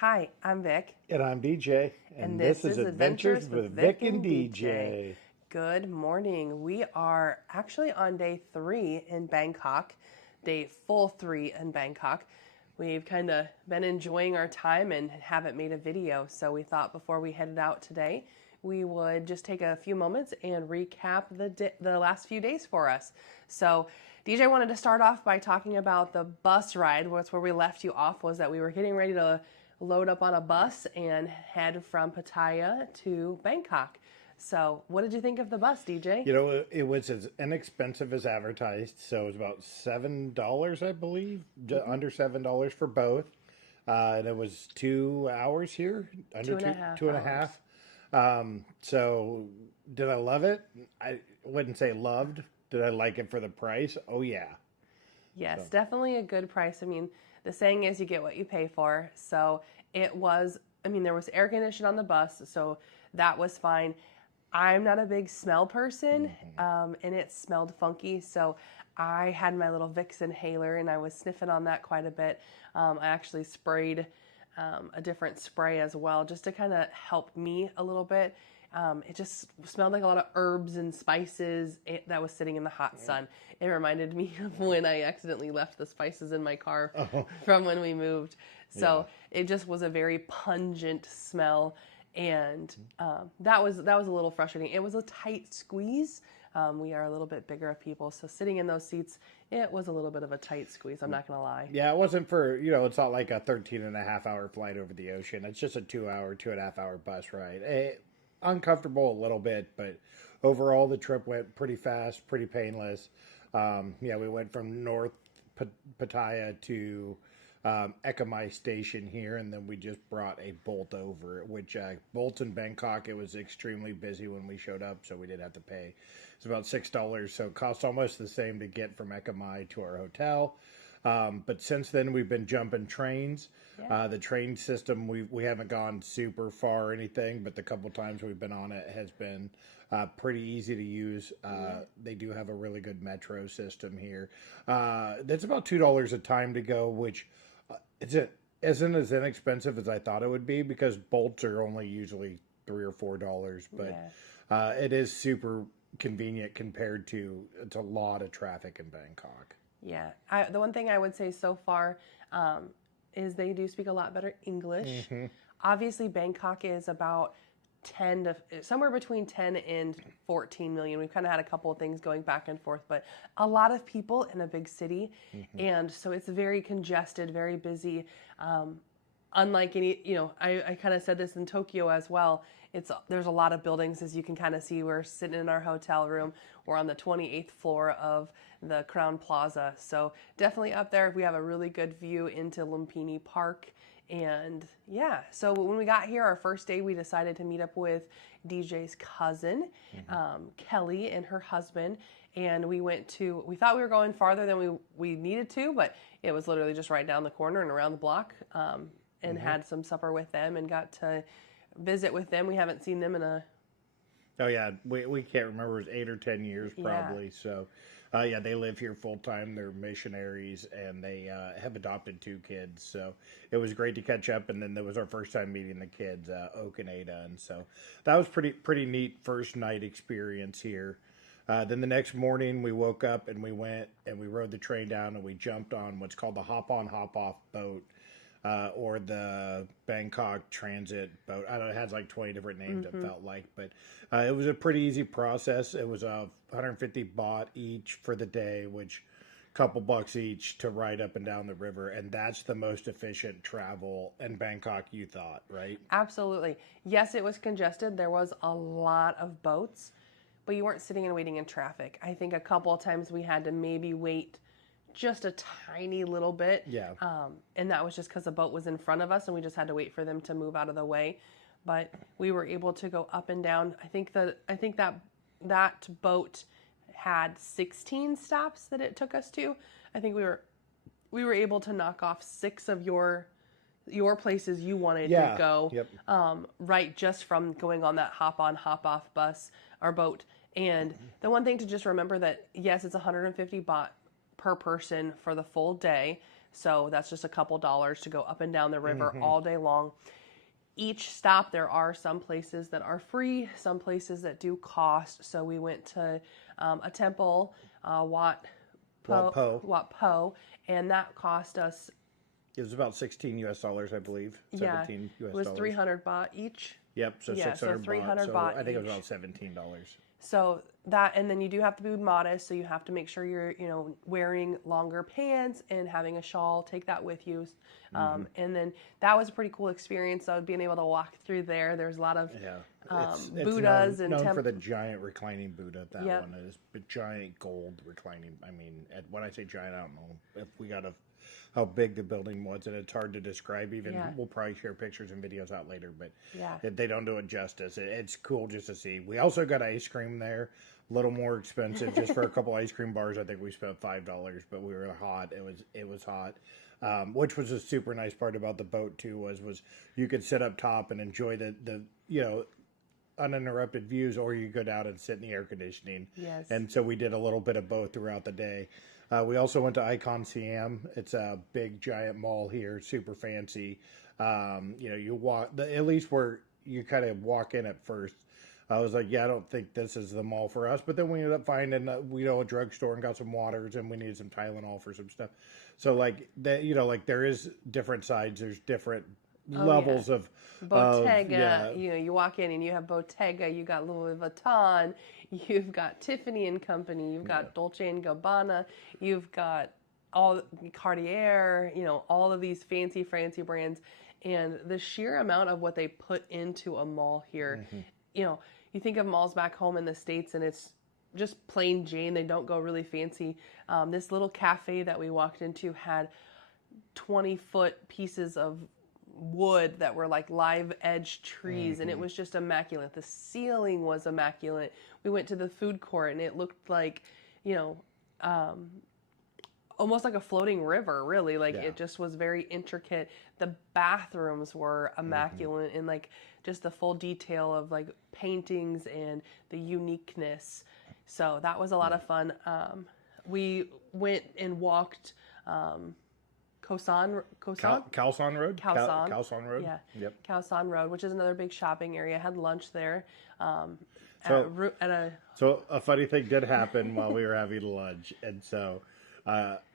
Hi, I'm Vic, And I'm DJ, and and this this is is Adventures Adventures with with Vic Vic and and DJ. DJ. Good morning. We are actually on day 3 in Bangkok, day full 3 in Bangkok. We've kind of been enjoying our time and haven't made a video, so we thought before we headed out today, we would just take a few moments and recap the last few days for us. So DJ wanted to start off by talking about the bus ride. What's where we left you off was that we were getting ready to load up on a bus and head from Pattaya to Bangkok. So, what did you think of the bus, DJ? It was as inexpensive as advertised, so it was about $7, I believe, under $7 for both. And it was 2 hours here, under Two and a half two and a hours. half. So did I love it? I wouldn't say loved. Did I like it for the price? Oh yeah. Yes, definitely a good price. I mean, the saying is you get what you pay for. So it was, I mean, there was air conditioning on the bus, so that was fine. I'm not a big smell person, and it smelled funky, so I had my little Vicks inhaler and I was sniffing on that quite a bit. I actually sprayed a different spray as well, just to kind of help me a little bit. It just smelled like a lot of herbs and spices that was sitting in the hot sun. It reminded me of when I accidentally left the spices in my car from when we moved. So it just was a very pungent smell, and that was a little frustrating. It was a tight squeeze. We are a little bit bigger of people, so sitting in those seats, it was a little bit of a tight squeeze. I'm not gonna lie. Yeah, it wasn't for, it's not like a 13 and a half hour flight over the ocean. It's just a 2 hour, 2.5 hour bus ride. Uncomfortable a little bit, but overall the trip went pretty fast, pretty painless. We went from North Pattaya to Ekamai Station here, and then we just brought a Bolt over, which Bolt in Bangkok, it was extremely busy when we showed up, so we did have to pay. It's about $6, so it cost almost the same to get from Ekamai to our hotel. But since then, we've been jumping trains. The train system, we haven't gone super far or anything, but the couple times we've been on it has been pretty easy to use. They do have a really good metro system here. That's about $2 a time to go, which isn't as inexpensive as I thought it would be, because bolts are only usually $3 or $4, but it is super convenient compared to it's a lot of traffic in Bangkok. Yeah, the one thing I would say so far is they do speak a lot better English. Obviously, Bangkok is about 10 to somewhere between 10 and 14 million. We've kind of had a couple of things going back and forth, but a lot of people in a big city, and so it's very congested, very busy. Unlike any, I kind of said this in Tokyo as well. There's a lot of buildings, as you can kind of see. We're sitting in our hotel room. We're on the 28th floor of the Crown Plaza, so definitely up there. We have a really good view into Lumpini Park. And yeah, so when we got here, our first day, we decided to meet up with DJ's cousin, Kelly, and her husband. And we thought we were going farther than we needed to, but it was literally just right down the corner and around the block. And had some supper with them and got to visit with them. We haven't seen them in Oh yeah, we can't remember, it was 8 or 10 years probably. Yeah. So, they live here full time. They're missionaries, and they have adopted 2 kids. So it was great to catch up. And then that was our first time meeting the kids, Oak and Ada, and so that was pretty neat first night experience here. Then the next morning we woke up and we went and we rode the train down and we jumped on what's called the hop on hop off boat. Or the Bangkok transit boat. I don't know, it has like 20 different names, it felt like, but it was a pretty easy process. It was 150 baht each for the day, which couple bucks each to ride up and down the river, and that's the most efficient travel in Bangkok, you thought, right? Absolutely. Yes, it was congested. There was a lot of boats, but you weren't sitting and waiting in traffic. I think a couple of times we had to maybe wait just a tiny little bit. Yeah. And that was just because the boat was in front of us and we just had to wait for them to move out of the way. But we were able to go up and down. I think that boat had 16 stops that it took us to. I think we were able to knock off 6 of your places you wanted to go. Yep. Right, just from going on that hop on hop off bus or boat. And the one thing to just remember that yes, it's 150 baht per person for the full day. So that's just a couple dollars to go up and down the river all day long. Each stop, there are some places that are free, some places that do cost. So we went to a temple, Wat Po, and that cost us. It was about 16 US dollars, I believe. 17 US it was dollars. 300 baht each. Yep, so Yeah, 600 300 baht. baht So I think it was each. about $17. So that, and then you do have to be modest. So you have to make sure you're, wearing longer pants and having a shawl. Take that with you. And then that was a pretty cool experience. So being able to walk through there. There's a lot of It's Buddhas and known for the giant reclining Buddha. That Yep. one is a giant gold reclining. I mean, when I say giant, I don't know if we got how big the building was, and it's hard to describe. Even we'll probably share pictures and videos out later, but they don't do it justice. It's cool just to see. We also got ice cream there, a little more expensive just for a couple ice cream bars. I think we spent $5, but we were hot. It was hot. Which was a super nice part about the boat too, was you could sit up top and enjoy the uninterrupted views, or you go down and sit in the air conditioning. Yes. And so we did a little bit of both throughout the day. We also went to Icon Siam. It's a big giant mall here, super fancy. You walk at least where you kind of walk in at first. I was like, I don't think this is the mall for us. But then we ended up finding a drugstore and got some waters, and we needed some Tylenol for some stuff. So there is different sides. There's different levels of Bottega. You walk in and you have Bottega. You got Louis Vuitton. You've got Tiffany and Company. You've got Dolce and Gabbana. You've got all Cartier. All of these fancy brands, and the sheer amount of what they put into a mall here. You think of malls back home in the States, and it's just plain Jane. They don't go really fancy. This little cafe that we walked into had 20-foot pieces of wood that were like live edge trees, and it was just immaculate. The ceiling was immaculate. We went to the food court, and it looked like, almost like a floating river, really. It just was very intricate. The bathrooms were immaculate, and just the full detail of paintings and the uniqueness. So that was a lot of fun. We went and walked Khaosan Road? Khaosan Road? Khaosan Road? Yeah. Yep. Khaosan Road, which is another big shopping area. Had lunch there. So a funny thing did happen while we were having lunch, and so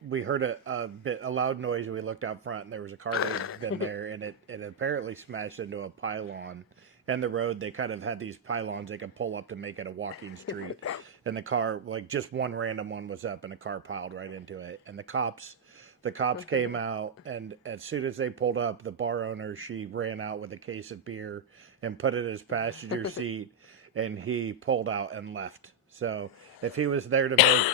we heard a loud noise, and we looked out front, and there was a car that had been there, and it apparently smashed into a pylon. And the road, they kind of had these pylons they could pull up to make it a walking street, and the car, just one random one was up, and the car piled right into it, and the cops came out, and as soon as they pulled up, the bar owner, she ran out with a case of beer and put it in his passenger seat, and he pulled out and left. So if he was there to make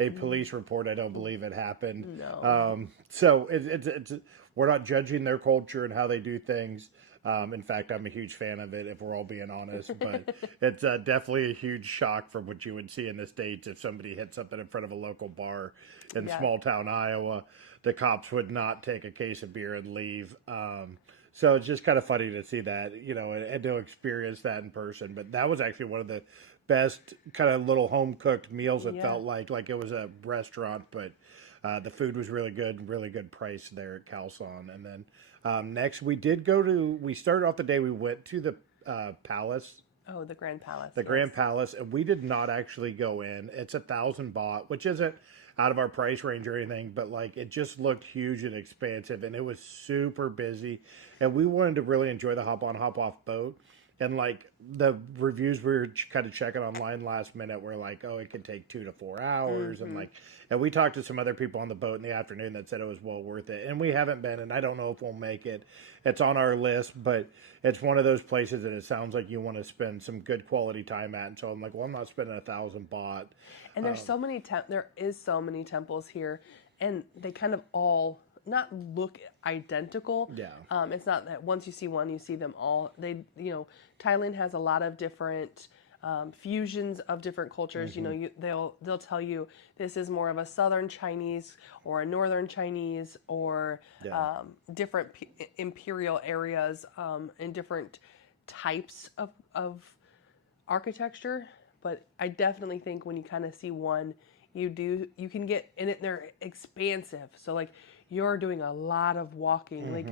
a police report, I don't believe it happened. No. So it's we're not judging their culture and how they do things. In fact, I'm a huge fan of it, if we're all being honest, but it's definitely a huge shock from what you would see in the States. If somebody hit something in front of a local bar in small town Iowa, the cops would not take a case of beer and leave. So it's just kind of funny to see that, and to experience that in person. But that was actually one of the best kind of little home cooked meals. It felt like it was a restaurant, but the food was really good price there at Khaosan. And then next we started off the day, we went to the palace. Oh, the Grand Palace. The Grand Palace, and we did not actually go in. It's 1,000 baht, which isn't out of our price range or anything, but it just looked huge and expansive, and it was super busy. And we wanted to really enjoy the hop on, hop off boat. And the reviews we were kind of checking online last minute were it could take 2 to 4 hours, and we talked to some other people on the boat in the afternoon that said it was well worth it. And we haven't been, and I don't know if we'll make it. It's on our list, but it's one of those places that it sounds like you want to spend some good quality time at. And so I'm like, well, I'm not spending 1,000 baht. And there's there is so many temples here, and they kind of all not look identical. Yeah. It's not that once you see one, you see them all. Thailand has a lot of different fusions of different cultures. They'll tell you this is more of a Southern Chinese or a Northern Chinese or different imperial areas and different types of architecture. But I definitely think when you kind of see one, you can get in it. They're expansive. So you're doing a lot of walking. Like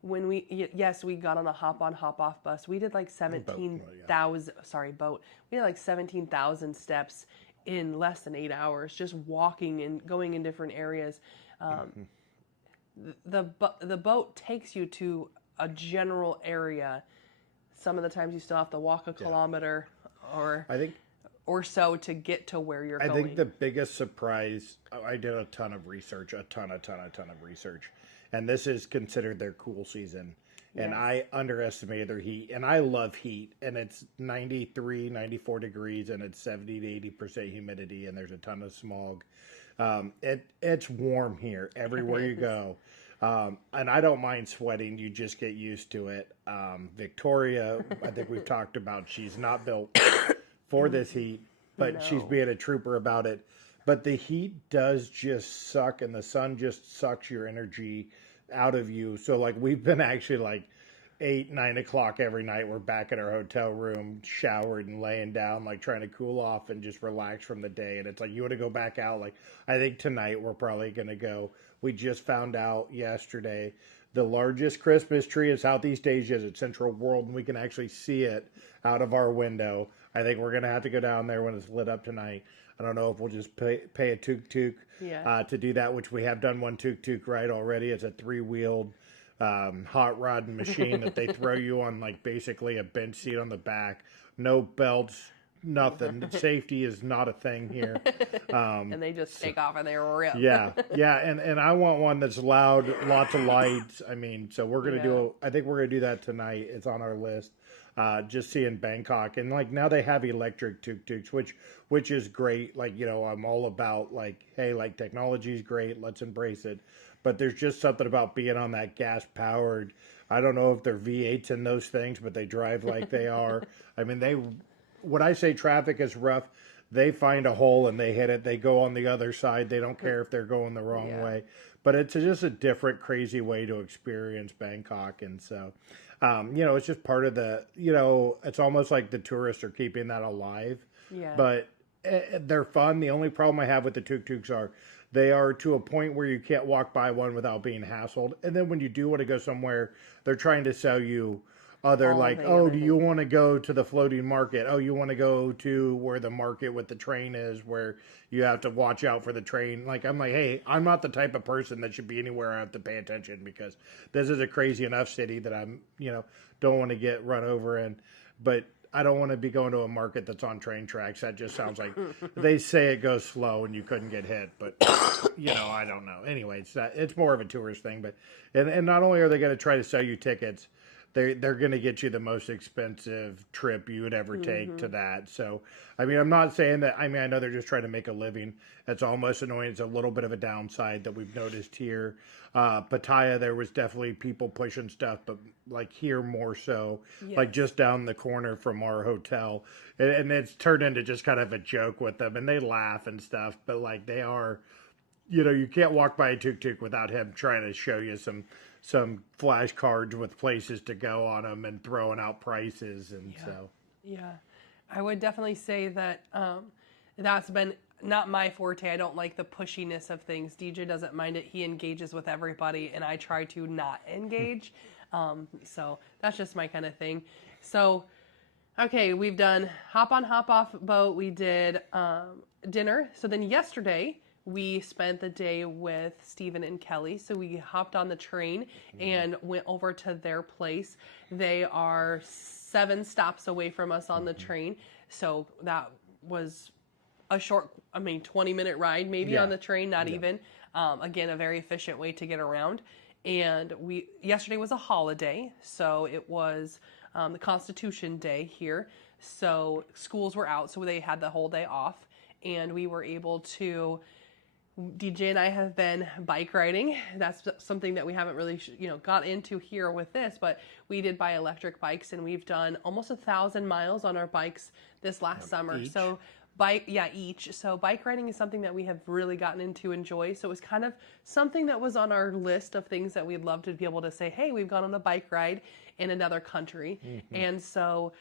when yes, we got on a hop on, hop off bus. We did like 17,000, boat. We did like 17,000 steps in less than 8 hours, just walking and going in different areas. The boat takes you to a general area. Some of the times you still have to walk a kilometer or so to get to where you're going. I think the biggest surprise, I did a ton of research, a ton of research. And this is considered their cool season. And I underestimated their heat. And I love heat. And it's 93, 94 degrees and it's 70 to 80% humidity and there's a ton of smog. It's warm here everywhere you go. And I don't mind sweating. You just get used to it. Victoria, I think we've talked about, she's not built for this heat, but she's being a trooper about it. But the heat does just suck, and the sun just sucks your energy out of you. So, like, we've been actually, like, 8, 9 o'clock every night. We're back at our hotel room, showered and laying down, like, trying to cool off and just relax from the day. And it's like, you want to go back out? Like, I think tonight we're probably going to go. We just found out yesterday the largest Christmas tree in Southeast Asia is at Central World, and we can actually see it out of our window. I think we're going to have to go down there when it's lit up tonight. I don't know if we'll just pay a tuk-tuk to do that, which we have done one tuk-tuk ride already. It's a 3-wheeled hot rod machine that they throw you on, like, basically a bench seat on the back. No belts, nothing. Safety is not a thing here. And they just take off and they rip. Yeah. And I want one that's loud, lots of lights. I mean, so we're going to I think we're going to do that tonight. It's on our list. Just seeing Bangkok. And, like, now they have electric tuk-tuks, which is great. Like, you know, I'm all about, like, hey, like, technology is great. Let's embrace it. But there's just something about being on that gas-powered. I don't know if they're V8s in those things, but they drive like they are. I mean, when I say traffic is rough, they find a hole and they hit it. They go on the other side. They don't care if they're going the wrong way. But it's just a different, crazy way to experience Bangkok. And so, you know, it's just part of the, you know, it's almost like the tourists are keeping that alive. Yeah. But they're fun. The only problem I have with the tuk-tuks they are to a point where you can't walk by one without being hassled. And then when you do want to go somewhere, they're trying to sell you other, like, oh, do you want to go to the floating market? Oh, you want to go to where the market with the train is, where you have to watch out for the train. Like, I'm like, hey, I'm not the type of person that should be anywhere I have to pay attention, because this is a crazy enough city that I'm, you know, don't want to get run over in. But I don't want to be going to a market that's on train tracks. That just sounds like they say it goes slow and you couldn't get hit, but you know, I don't know. Anyway, it's more of a tourist thing, but and not only are they going to try to sell you tickets, they're going to get you the most expensive trip you would ever take to that. So, I mean, I'm not saying that. I mean, I know they're just trying to make a living. It's almost annoying. It's a little bit of a downside that we've noticed here. Pattaya, there was definitely people pushing stuff, but like here more so, like just down the corner from our hotel. And it's turned into just kind of a joke with them, and they laugh and stuff, but like they are, you know, you can't walk by a tuk-tuk without him trying to show you some flashcards with places to go on them and throwing out prices. And so. Yeah. I would definitely say that that's been not my forte. I don't like the pushiness of things. DJ doesn't mind it. He engages with everybody, and I try to not engage. So that's just my kind of thing. So, okay, we've done hop on, hop off boat. We did dinner. So then yesterday, we spent the day with Stephen and Kelly. So we hopped on the train and went over to their place. They are 7 stops away from us on the train. So that was a short, 20-minute ride maybe on the train, not even. Again, a very efficient way to get around. And yesterday was a holiday. So it was the Constitution Day here. So schools were out. So they had the whole day off. And we were able to... DJ and I have been bike riding. That's something that we haven't really, got into here with this, but we did buy electric bikes, and we've done almost 1,000 miles on our bikes this last summer. Each? So each. So bike riding is something that we have really gotten into enjoy. So it was kind of something that was on our list of things that we'd love to be able to say, hey, we've gone on a bike ride in another country. And so,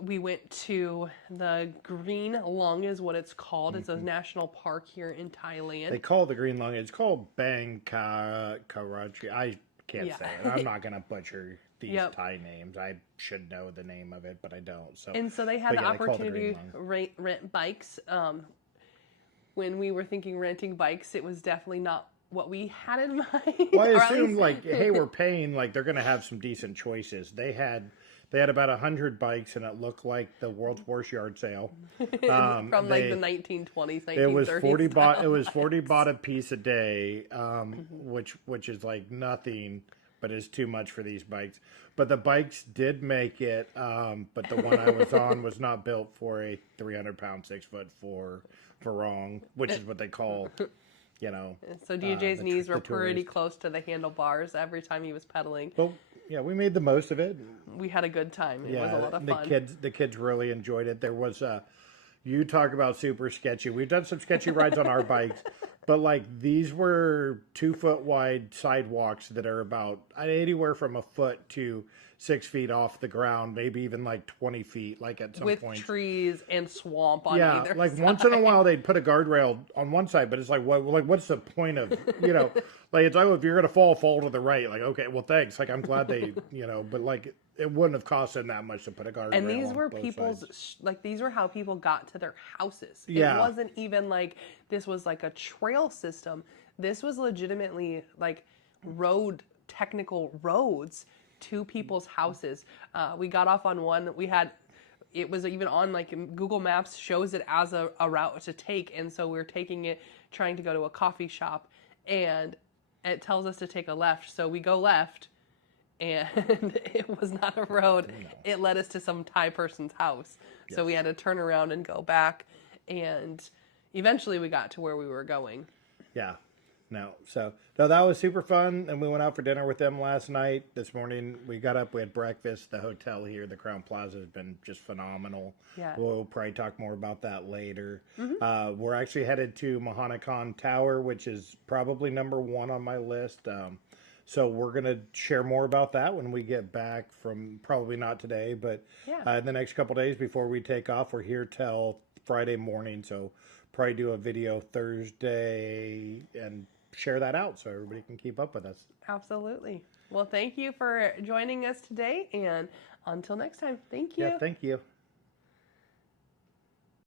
we went to the Green Lung is what it's called. It's a national park here in Thailand. They call it the Green Lung. It's called Karachi. I can't say it. I'm not going to butcher these Thai names. I should know the name of it, but I don't. So they had the opportunity to rent bikes. When we were thinking renting bikes, it was definitely not what we had in mind. Well, I assumed hey, we're paying, they're going to have some decent choices. They had about 100 bikes, and it looked like the World's Worst Yard Sale from the 1920s, 1930s. It was 40 baht. It was 40 baht a piece a day, which is like nothing, but is too much for these bikes. But the bikes did make it. But the one I was on was not built for a 300-pound 6-foot Farong, which is what they call. So DJ's knees were pretty close to the handlebars every time he was pedaling. Well, yeah, we made the most of it. We had a good time. It was a lot of fun. The kids really enjoyed it. There was you talk about super sketchy. We've done some sketchy rides on our bikes, but these were 2-foot wide sidewalks that are about anywhere from a foot to 6 feet off the ground, maybe even 20 feet, at some point. With trees and swamp on either side. Once in a while they'd put a guardrail on one side, but it's what's the point of, it's if you're going to fall to the right. Okay, well, thanks. I'm glad they, but it wouldn't have cost them that much to put a guardrail on. And these were people's, these were how people got to their houses. Yeah. It wasn't even this was a trail system. This was legitimately technical roads to people's houses. We got off on one. It was even on Google Maps shows it as a route to take, and so we're taking it, trying to go to a coffee shop, and it tells us to take a left. So we go left, and it was not a road. No. It led us to some Thai person's house. Yes. So we had to turn around and go back, and eventually we got to where we were going. Yeah. So that was super fun, and we went out for dinner with them last night. This morning we got up, we had breakfast. The hotel here, the Crown Plaza, has been just phenomenal. Yeah. We'll probably talk more about that later. Mm-hmm. We're actually headed to Mahanakan Tower, which is probably number 1 on my list. So we're going to share more about that when we get back from, probably not today, but in the next couple days before we take off. We're here till Friday morning, so probably do a video Thursday and share that out so everybody can keep up with us. Absolutely. Well, thank you for joining us today, and until next time, thank you. Yeah, thank you.